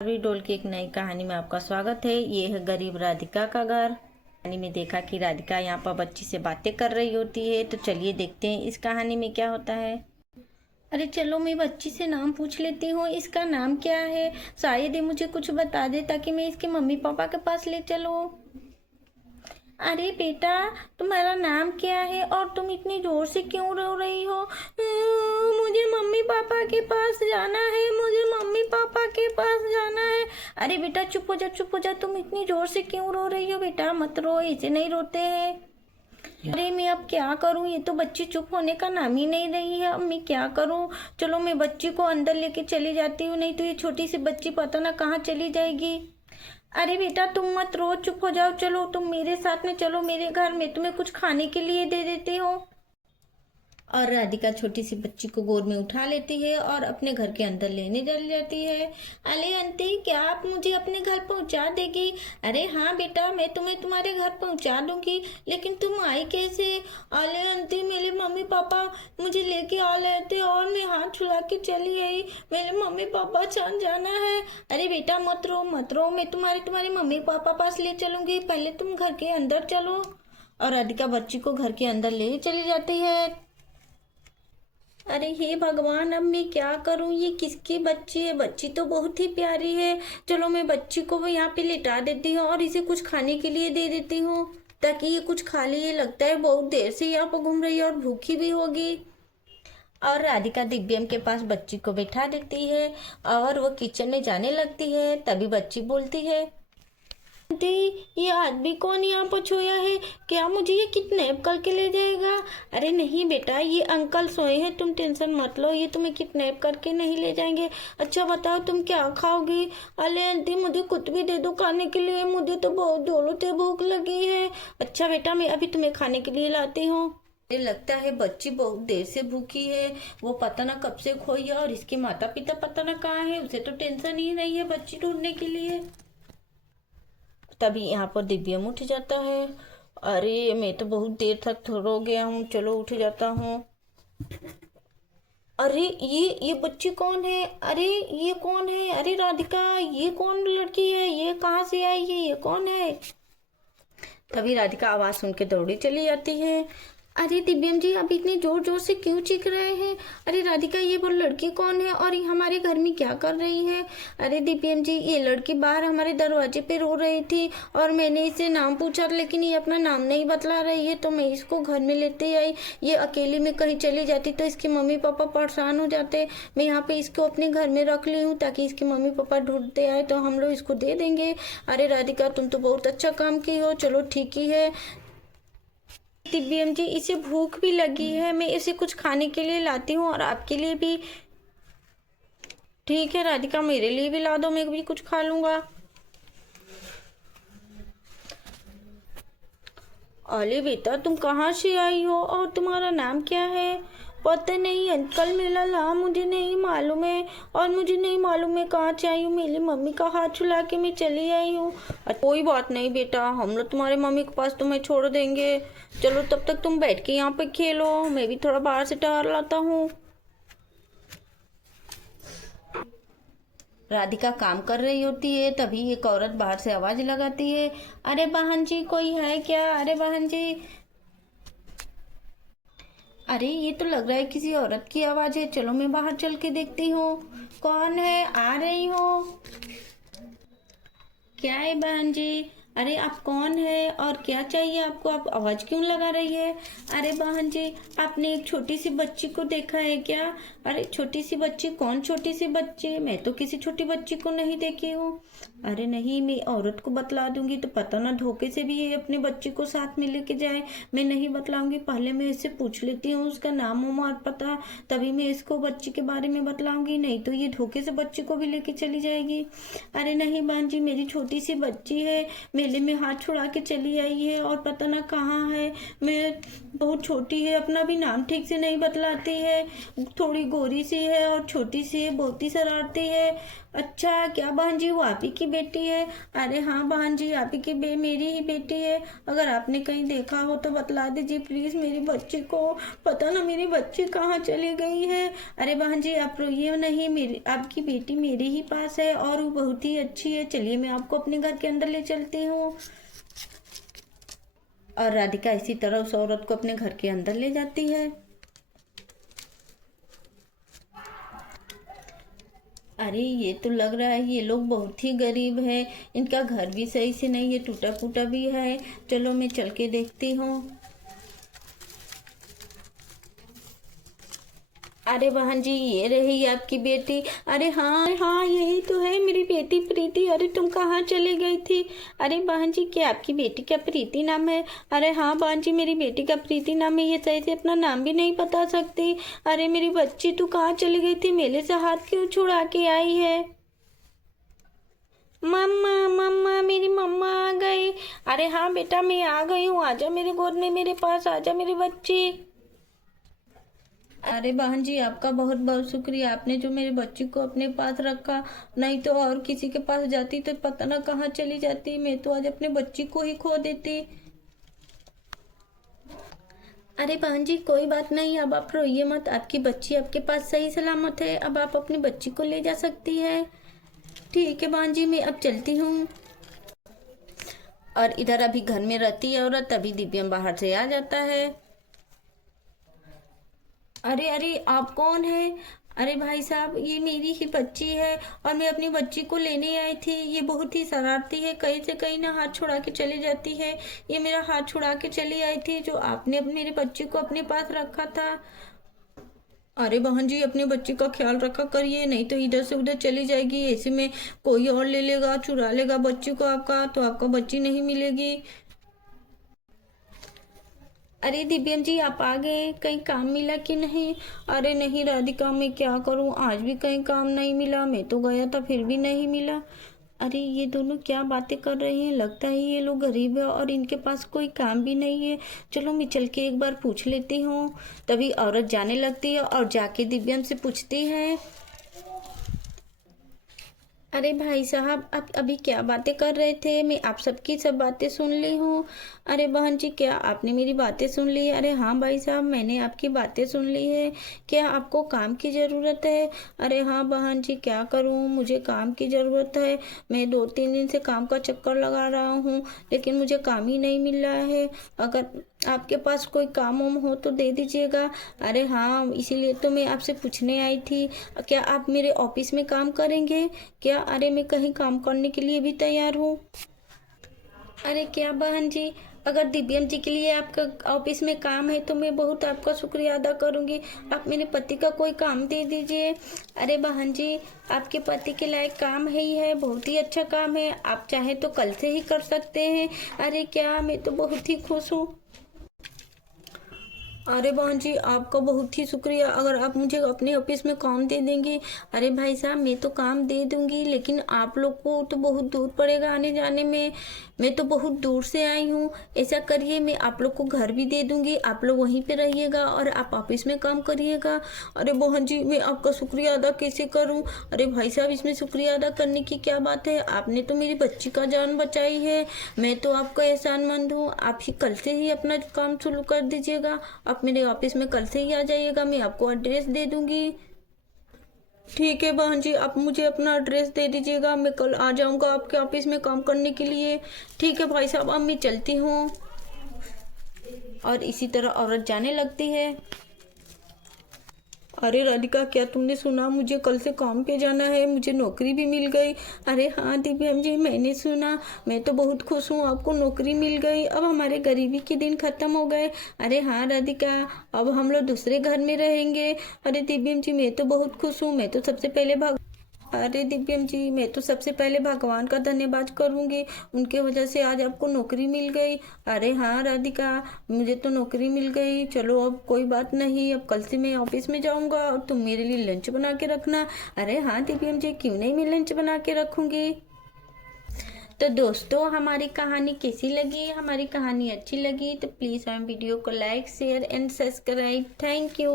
Barbie doll की एक नई कहानी में आपका स्वागत है। ये है गरीब राधिका का घर। कहानी में देखा कि राधिका यहाँ पर बच्ची से बातें कर रही होती है, तो चलिए देखते हैं इस कहानी में क्या होता है। अरे चलो, मैं बच्ची से नाम पूछ लेती हूँ। इसका नाम क्या है? शायद ये मुझे कुछ बता दे ताकि मैं इसके मम्मी पापा के पास ले चलूँ। अरे बेटा, तुम्हारा नाम क्या है और तुम इतनी जोर से क्यों रो रही हो? मुझे मम्मी पापा के पास जाना है, मुझे मम्मी पापा के पास जाना है। अरे बेटा चुप हो जा, चुप हो जा। तुम इतनी जोर से क्यों रो रही हो? बेटा मत रो, ऐसे नहीं रोते हैं। अरे मैं अब क्या करूं, ये तो बच्ची चुप होने का नाम ही नहीं रही है। अब मैं क्या करूं? चलो मैं बच्ची को अंदर लेके चली जाती हूँ, नहीं तो ये छोटी सी बच्ची पता ना कहाँ चली जाएगी। अरे बेटा तुम मत रो, चुप हो जाओ। चलो तुम मेरे साथ में चलो मेरे घर में, तुम्हें कुछ खाने के लिए दे देती हूँ। और राधिका छोटी सी बच्ची को गोद में उठा लेती है और अपने घर के अंदर लेने चली जाती है। अरे आंटी, क्या आप मुझे अपने घर पहुंचा देगी? अरे हाँ बेटा, मैं तुम्हें तुम्हारे घर पहुंचा दूंगी, लेकिन तुम आई कैसे? अरे आंटी, मेरे मम्मी पापा मुझे लेके आ रहे थे और मैं हाथ छुड़ा के चली आई। मेरे मम्मी पापा छन जाना है। अरे बेटा मत रो, मत रो, मैं तुम्हारे मम्मी पापा पास ले चलूंगी। पहले तुम घर के अंदर चलो। और राधिका बच्ची को घर के अंदर ले चली जाती है। अरे हे भगवान, अब मैं क्या करूं? ये किसकी बच्ची है? बच्ची तो बहुत ही प्यारी है। चलो मैं बच्ची को यहाँ पे लिटा देती हूँ और इसे कुछ खाने के लिए दे देती हूँ ताकि ये कुछ खा ले। ये लगता है बहुत देर से यहाँ पर घूम रही है और भूखी भी होगी। और राधिका दिव्यम के पास बच्ची को बैठा देती है और वो किचन में जाने लगती है। तभी बच्ची बोलती है, आंटी ये आदमी कौन यहाँ पर सोया है? क्या मुझे ये किडनैप करके ले जाएगा? अरे नहीं बेटा, ये अंकल सोए हैं, तुम टेंशन मत लो, ये तुम्हें किडनैप करके नहीं ले जाएंगे। अच्छा बताओ तुम क्या खाओगी? अरे आंटी मुझे कुछ भी दे दो खाने के लिए, मुझे तो बहुत जोरों से भूख लगी है। अच्छा बेटा, मैं अभी तुम्हें खाने के लिए लाती हूँ। मुझे लगता है बच्ची बहुत देर से भूखी है। वो पता ना कब से खोई है और इसके माता पिता पता ना कहाँ है। उसे तो टेंशन ही नहीं है बच्ची ढूंढने के लिए। तभी यहाँ पर दिव्यम उठ जाता है। अरे मैं तो बहुत देर तक सो गया हूँ, चलो उठ जाता हूँ। अरे ये बच्ची कौन है? अरे ये कौन है? अरे राधिका, ये कौन लड़की है? ये कहाँ से आई है? ये कौन है? तभी राधिका आवाज सुन के दौड़ी चली जाती है। अरे दिव्यम जी, आप इतने जोर जोर से क्यों चीख रहे हैं? अरे राधिका, ये वो लड़की कौन है और ये हमारे घर में क्या कर रही है? अरे दिव्यम जी, ये लड़की बाहर हमारे दरवाजे पे रो रही थी और मैंने इसे नाम पूछा, लेकिन ये अपना नाम नहीं बतला रही है, तो मैं इसको घर में लेते आई। ये अकेली में कहीं चली जाती तो इसके मम्मी पापा परेशान हो जाते। मैं यहाँ पे इसको अपने घर में रख ली हूँ ताकि इसके मम्मी पापा ढूंढते आए तो हम लोग इसको दे देंगे। अरे राधिका, तुम तो बहुत अच्छा काम की हो। चलो ठीक ही है। दिव्यम जी, इसे भूख भी लगी है, मैं इसे कुछ खाने के लिए लाती हूँ और आपके लिए भी। ठीक है राधिका, मेरे लिए भी ला दो, मैं भी कुछ खा लूंगा। अरे बेटा, तुम कहाँ से आई हो और तुम्हारा नाम क्या है? पता नहीं अंकल, मेरा नाम मुझे नहीं मालूम है और मुझे नहीं मालूम मैं कहाँ से आई हूँ। मेरी मम्मी का हाथ छुला के मैं चली आई हूँ। कोई बात नहीं बेटा, हम लोग तुम्हारे मम्मी के पास तुम्हें छोड़ देंगे। चलो तब तक तुम बैठ के यहाँ पे खेलो, मैं भी थोड़ा बाहर से टहल लाता हूँ। राधिका काम कर रही होती है, तभी एक औरत बाहर से आवाज लगाती है, अरे बहन जी कोई है क्या? अरे बहन जी। अरे ये तो लग रहा है किसी औरत की आवाज है। चलो मैं बाहर चल के देखती हूँ कौन है। आ रही हूँ। क्या है बहन जी? अरे आप कौन है और क्या चाहिए आपको? आप आवाज क्यों लगा रही है? अरे बहन जी, आपने एक छोटी सी बच्ची को देखा है क्या? अरे छोटी सी बच्ची? कौन छोटी सी बच्ची? मैं तो किसी छोटी बच्ची को नहीं देखी हूँ। अरे नहीं, मैं औरत को बतला दूंगी तो पता ना धोखे से भी ये अपने बच्ची को साथ में लेके जाए। मैं नहीं बतलाऊंगी, पहले मैं इससे पूछ लेती हूँ उसका नाम उम और पता, तभी मैं इसको बच्ची के बारे में बतलाऊंगी, नहीं तो ये धोखे से बच्ची को भी लेके चली जाएगी। अरे नहीं बहन जी, मेरी छोटी सी बच्ची है, मेले में हाथ छुड़ा के चली आई है और पता ना कहाँ है। मैं बहुत छोटी है, अपना भी नाम ठीक से नहीं बतलाती है, थोड़ी गोरी सी है और छोटी सी है, बहुत ही शरारती है। अच्छा, क्या बहन जी वो आप ही की बेटी है? अरे हाँ बहन जी, आप ही की मेरी ही बेटी है। अगर आपने कहीं देखा हो तो बतला दीजिए प्लीज़ मेरी बच्ची को। पता ना मेरी बच्ची कहाँ चली गई है। अरे बहन जी आप रोइए नहीं, मेरी आपकी बेटी मेरे ही पास है और वो बहुत ही अच्छी है। चलिए मैं आपको अपने घर के अंदर ले चलती हूँ। और राधिका इसी तरह उस औरत को अपने घर के अंदर ले जाती है। अरे ये तो लग रहा है ये लोग बहुत ही गरीब है। इनका घर भी सही से नहीं है, टूटा फूटा भी है। चलो मैं चल के देखती हूँ। अरे बहन जी ये रही आपकी बेटी। अरे हाँ हाँ यही तो है मेरी बेटी प्रीति। अरे तुम कहाँ चली गई थी? अरे बहन जी क्या आपकी बेटी का प्रीति नाम है? अरे हाँ बहन जी मेरी बेटी का प्रीति नाम है। ये सही से अपना नाम भी नहीं बता सकती। अरे मेरी बच्ची तू कहाँ चली गई थी? मेले से हाथ क्यों छुड़ा के आई है? मम्मा मम्मा मेरी मम्मा आ गई। अरे हाँ बेटा मैं आ गई हूँ, आजा मेरे गोद में, मेरे पास आजा मेरी बच्ची। अरे बहन जी आपका बहुत बहुत शुक्रिया, आपने जो मेरी बच्ची को अपने पास रखा। नहीं तो और किसी के पास जाती तो पता ना कहाँ चली जाती। मैं तो आज अपने बच्ची को ही खो देती। अरे बहन जी कोई बात नहीं, अब आप रोइए मत। आपकी बच्ची आपके पास सही सलामत है। अब आप अपनी बच्ची को ले जा सकती है। ठीक है बहन जी मैं अब चलती हूँ। और इधर अभी घर में रहती है औरत, तभी दिव्यम बाहर से आ जाता है। अरे अरे आप कौन है? अरे भाई साहब ये मेरी ही बच्ची है और मैं अपनी बच्ची को लेने आई थी। ये बहुत ही शरारती है, कहीं से कहीं ना हाथ छुड़ा के चली जाती है। ये मेरा हाथ छुड़ा के चली आई थी जो आपने मेरी बच्ची को अपने पास रखा था। अरे बहन जी अपने बच्ची का ख्याल रखा करिए, नहीं तो इधर से उधर चली जाएगी। ऐसे में कोई और ले लेगा, चुरा लेगा बच्ची को आपका, तो आपका बच्ची नहीं मिलेगी। अरे दिव्यम जी आप आ गए, कहीं काम मिला कि नहीं? अरे नहीं राधिका मैं क्या करूं, आज भी कहीं काम नहीं मिला। मैं तो गया था फिर भी नहीं मिला। अरे ये दोनों क्या बातें कर रहे हैं? लगता है ये लोग गरीब है और इनके पास कोई काम भी नहीं है। चलो मैं चल के एक बार पूछ लेती हूँ। तभी औरत जाने लगती है और जाके दिव्यम से पूछती है। अरे भाई साहब आप अभी क्या बातें कर रहे थे? मैं आप सबकी सब बातें सुन ली हूँ। अरे बहन जी क्या आपने मेरी बातें सुन ली? अरे हाँ भाई साहब मैंने आपकी बातें सुन ली है। क्या आपको काम की ज़रूरत है? अरे हाँ बहन जी क्या करूँ, मुझे काम की ज़रूरत है। मैं 2-3 दिन से काम का चक्कर लगा रहा हूँ लेकिन मुझे काम ही नहीं मिल रहा है। अगर आपके पास कोई काम वाम हो तो दे दीजिएगा। अरे हाँ इसीलिए तो मैं आपसे पूछने आई थी। क्या आप मेरे ऑफिस में काम करेंगे क्या? अरे मैं कहीं काम करने के लिए भी तैयार हूँ। अरे क्या बहन जी, अगर दिव्यम जी के लिए आपका ऑफिस में काम है तो मैं बहुत आपका शुक्रिया अदा करूँगी। आप मेरे पति का कोई काम दे दीजिए। अरे बहन जी आपके पति के लायक काम है ही है, बहुत ही अच्छा काम है। आप चाहे तो कल से ही कर सकते हैं। अरे क्या मैं तो बहुत ही खुश हूँ। अरे बहन जी आपका बहुत ही शुक्रिया, अगर आप मुझे अपने ऑफिस में काम दे देंगी। अरे भाई साहब मैं तो काम दे दूंगी लेकिन आप लोग को तो बहुत दूर पड़ेगा आने जाने में। मैं तो बहुत दूर से आई हूँ। ऐसा करिए मैं आप लोग को घर भी दे दूंगी, आप लोग वहीं पे रहिएगा और आप ऑफिस में काम करिएगा। अरे बहन जी मैं आपका शुक्रिया अदा कैसे करूँ? अरे भाई साहब इसमें शुक्रिया अदा करने की क्या बात है, आपने तो मेरी बच्ची का जान बचाई है। मैं तो आपका एहसानमंद हूँ। आप ही कल से ही अपना काम शुरू कर दीजिएगा। आप मेरे ऑफिस में कल से ही आ जाइएगा, मैं आपको एड्रेस दे दूंगी। ठीक है बहन जी आप मुझे अपना एड्रेस दे दीजिएगा, मैं कल आ जाऊंगा आपके ऑफिस में काम करने के लिए। ठीक है भाई साहब अब मैं चलती हूँ। और इसी तरह औरत जाने लगती है। अरे राधिका क्या तुमने सुना, मुझे कल से काम पे जाना है, मुझे नौकरी भी मिल गई। अरे हाँ दिव्यम जी मैंने सुना, मैं तो बहुत खुश हूँ आपको नौकरी मिल गई। अब हमारे गरीबी के दिन खत्म हो गए। अरे हाँ राधिका अब हम लोग दूसरे घर में रहेंगे। अरे दिव्यम जी मैं तो बहुत खुश हूँ। मैं तो सबसे पहले अरे दिव्यम जी मैं तो सबसे पहले भगवान का धन्यवाद करूंगी, उनके वजह से आज आपको नौकरी मिल गई। अरे हाँ राधिका मुझे तो नौकरी मिल गई। चलो अब कोई बात नहीं, अब कल से मैं ऑफिस में जाऊंगा और तुम मेरे लिए लंच बना के रखना। अरे हाँ दिव्यम जी क्यों नहीं, मैं लंच बना के रखूंगी। तो दोस्तों हमारी कहानी कैसी लगी? हमारी कहानी अच्छी लगी तो प्लीज़ हमारे वीडियो को like share and subscribe. Thank you.